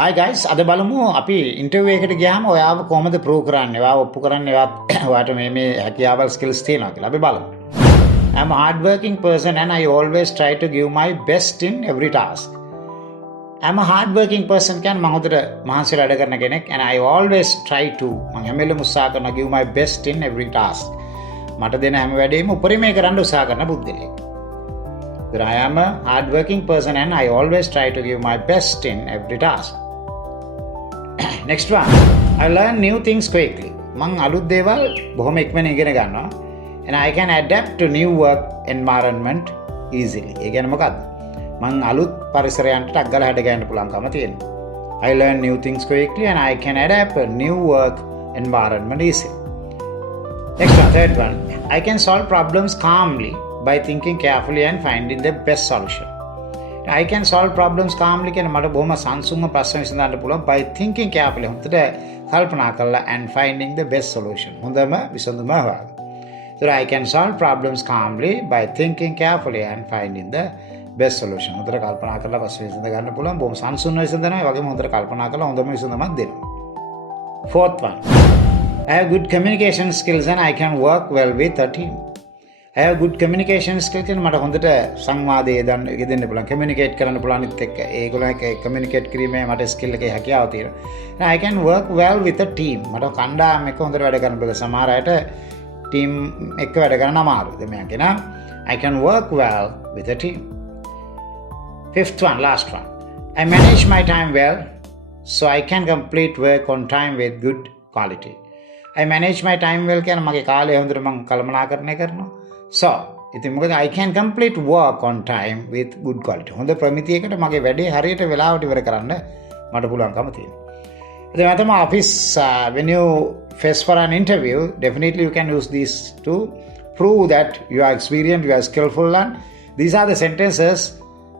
Hi guys, අද බලමු අපි ඉන්ටර්විව් එකට ගියාම ඔයාව කොහොමද ප්‍රූව් කරන්නේ? ඔයාව ඔප්පු කරන්නේ ඔයාට මේ හැකියාවල් ස්කිල්ස් තියෙනවා කියලා. අපි බලමු. I'm a hard working person and I always try to give my best in every task. I'm a hard working person කියන්නේ මම හොඳට මහන්සියට වැඩ කරන කෙනෙක් and I always try to මම හැම වෙලේම උත්සාහ කරනවා give my best in every task. මට දෙන හැම වැඩේම උපරිමය කරන්න උත්සාහ කරන පුද්ගලයෙක්. But I am a hard working person and I always try to give my best in every task. Next one, I learn new things quickly. මං අලුත් දේවල් බොහොම ඉක්මනින් ඉගෙන ගන්නවා. And I can adapt to new work environment easily. ඒ කියන්නේ මොකක්ද? මං අලුත් පරිසරයන්ට ටක් ගාලා හැඩ ගන්න පුළුවන්කම තියෙනවා. I learn new things quickly and I can adapt a new work environment easily. Next one, third one, I can solve problems calmly by thinking carefully and finding the best solution. I can solve problems calmly කියන මට බොහොම සංසුන්ව ප්‍රශ්න විසඳන්න පුළුවන් by thinking carefully. හොඳට කල්පනා කරලා and finding the best solution. හොඳම විසඳුම හොයාගන්න. So I can solve problems calmly by thinking carefully and finding the best solution. හොඳට කල්පනා කරලා ප්‍රශ්න විසඳ ගන්න පුළුවන්. බොහොම සංසුන්ව විසඳනවා. ඒ වගේම හොඳට කල්පනා කරලා හොඳම විසඳුමක් දෙනවා. Fourth one, I have good communication skills and I can work well with a team. I have good communication skills කියන මට හොඳට සංවාදයේ යෙදෙන්න පුළුවන් කමියුනිකේට් කරන්න පුළුවන් අනිත් එක්ක ඒගොල්ලෝ එක්ක කමියුනිකේට් කිරීමේ මට ස්කිල් එකේ හැකියාව තියෙනවා. I can work well with a team. මට කණ්ඩායම් එක්ක හොඳට වැඩ කරන්න පුළුවන්. සමහර අයට ටීම් එක්ක වැඩ කරන්න අමාරුයි. දෙමයන් කියන I can work well with a team. Fifth one, last one. I manage my time well so I can complete work on time with good quality. I manage my time well කියන මගේ කාලය හොඳට මම කළමනාකරණය කරනවා. So, ඉතින් මොකද I can complete work on time with good quality. හොඳ ප්‍රමිතියකට මගේ වැඩේ හරියට වෙලාවට ඉවර කරන්න මට පුළුවන්කම තියෙනවා. ඉතින් මම තමයි office when you face for an interview, definitely you can use these to prove that you are experienced, you are skillful, and these are the sentences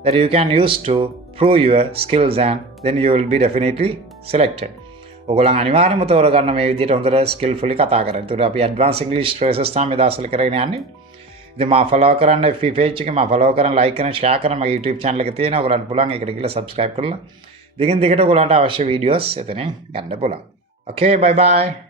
that you can use to prove your skills and then you will be definitely selected. ඔයගොල්ලන් අනිවාර්යයෙන්ම තෝරගන්න මේ විදිහට හොඳට skillfully කතා කරන්න. ඒතකොට අපි advanced English phrases තමයි දාසල කරගෙන යන්නේ. ඉතින් මම ෆලෝ කරන්න FB page එකේ මම ෆලෝ කරන්න like කරන්න share කරන්න මගේ YouTube channel එක තියෙනවා. ඔයගොල්ලන්ට පුළුවන් ඒකට ගිහලා subscribe කරලා දිගින් දිගට ඔයගොල්ලන්ට අවශ්‍ය videos එතනින් ගන්න පුළුවන්. Okay, bye bye.